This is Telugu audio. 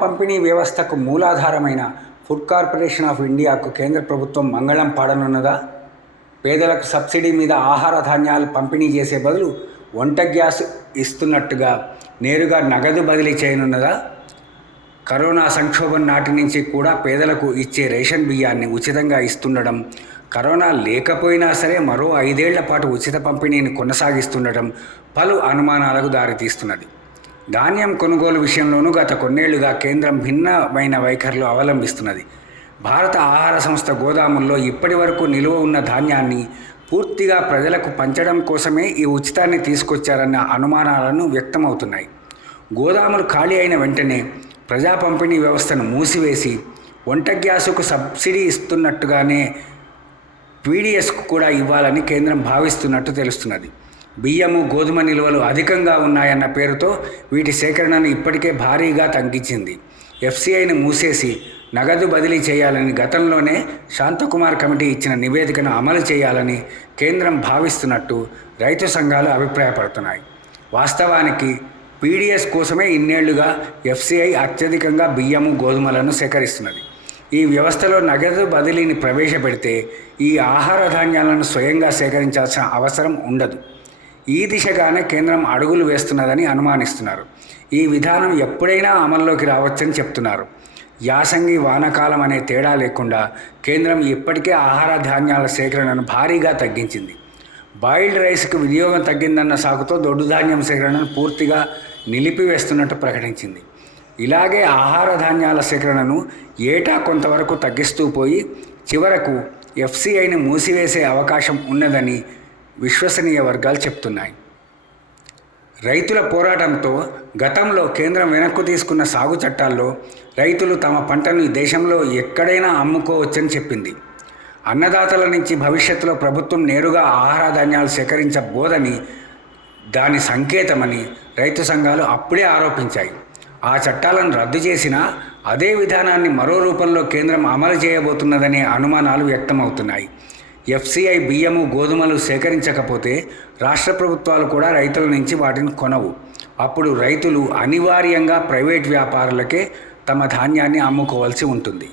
పంపిణీ వ్యవస్థకు మూలాధారమైన ఫుడ్ కార్పొరేషన్ ఆఫ్ ఇండియాకు కేంద్ర ప్రభుత్వం మంగళం పాడనున్నదా? పేదలకు సబ్సిడీ మీద ఆహార ధాన్యాలు పంపిణీ చేసే బదులు వంట గ్యాస్ ఇస్తున్నట్టుగా నేరుగా నగదు బదిలీ చేయనున్నదా? కరోనా సంక్షోభం నాటి నుంచి కూడా పేదలకు ఇచ్చే రేషన్ బియ్యాన్ని ఉచితంగా ఇస్తుండడం, కరోనా లేకపోయినా సరే మరో 5 ఏళ్ల పాటు ఉచిత పంపిణీని కొనసాగిస్తుండటం పలు అనుమానాలకు దారితీస్తున్నది. ధాన్యం కొనుగోలు విషయంలోనూ గత కొన్నేళ్లుగా కేంద్రం భిన్నమైన వైఖరులు అవలంబిస్తున్నది. భారత ఆహార సంస్థ గోదాముల్లో ఇప్పటి వరకు నిలువ ఉన్న ధాన్యాన్ని పూర్తిగా ప్రజలకు పంచడం కోసమే ఈ ఉచితాన్ని తీసుకొచ్చారన్న అనుమానాలను వ్యక్తమవుతున్నాయి. గోదాములు ఖాళీ అయిన వెంటనే ప్రజా పంపిణీ వ్యవస్థను మూసివేసి వంట గ్యాసుకు సబ్సిడీ ఇస్తున్నట్టుగానే పీడీఎస్కు కూడా ఇవ్వాలని కేంద్రం భావిస్తున్నట్టు తెలుస్తున్నది. బియ్యము, గోధుమ నిల్వలు అధికంగా ఉన్నాయన్న పేరుతో వీటి సేకరణను ఇప్పటికే భారీగా తగ్గించింది. ఎఫ్సీఐని మూసేసి నగదు బదిలీ చేయాలని గతంలోనే శాంతకుమార్ కమిటీ ఇచ్చిన నివేదికను అమలు చేయాలని కేంద్రం భావిస్తున్నట్టు రైతు సంఘాలు అభిప్రాయపడుతున్నాయి. వాస్తవానికి పీడీఎస్ కోసమే ఇన్నేళ్లుగా ఎఫ్సీఐ అత్యధికంగా బియ్యము, గోధుమలను సేకరిస్తున్నది. ఈ వ్యవస్థలో నగదు బదిలీని ప్రవేశపెడితే ఈ ఆహార ధాన్యాలను స్వయంగా సేకరించాల్సిన అవసరం ఉండదు. ఈ దిశగానే కేంద్రం అడుగులు వేస్తున్నదని అనుమానిస్తున్నారు. ఈ విధానం ఎప్పుడైనా అమల్లోకి రావచ్చని చెప్తున్నారు. యాసంగి, వానాకాలం అనే తేడా లేకుండా కేంద్రం ఇప్పటికే ఆహార ధాన్యాల సేకరణను భారీగా తగ్గించింది. బాయిల్డ్ రైస్కు వినియోగం తగ్గిందన్న సాకుతో దొడ్డు ధాన్యం సేకరణను పూర్తిగా నిలిపివేస్తున్నట్టు ప్రకటించింది. ఇలాగే ఆహార ధాన్యాల సేకరణను ఏటా కొంతవరకు తగ్గిస్తూ పోయి చివరకు ఎఫ్సీఐని మూసివేసే అవకాశం ఉన్నదని విశ్వసనీయ వర్గాలు చెప్తున్నాయి. రైతుల పోరాటంతో గతంలో కేంద్రం వెనక్కు తీసుకున్న సాగు చట్టాల్లో రైతులు తమ పంటను ఈ దేశంలో ఎక్కడైనా అమ్ముకోవచ్చని చెప్పింది. అన్నదాతల నుంచి భవిష్యత్తులో ప్రభుత్వం నేరుగా ఆహార ధాన్యాలు సేకరించబోదని దాని సంకేతమని రైతు సంఘాలు అప్పుడే ఆరోపించాయి. ఆ చట్టాలను రద్దు చేసినా అదే విధానాన్ని మరో రూపంలో కేంద్రం అమలు చేయబోతున్నదనే అనుమానాలు వ్యక్తమవుతున్నాయి. ఎఫ్సీఐ బియ్యము, గోధుమలు సేకరించకపోతే రాష్ట్ర ప్రభుత్వాలు కూడా రైతుల నుంచి వాటిని కొనవు. అప్పుడు రైతులు అనివార్యంగా ప్రైవేట్ వ్యాపారులకే తమ ధాన్యాన్ని అమ్ముకోవాల్సి ఉంటుంది.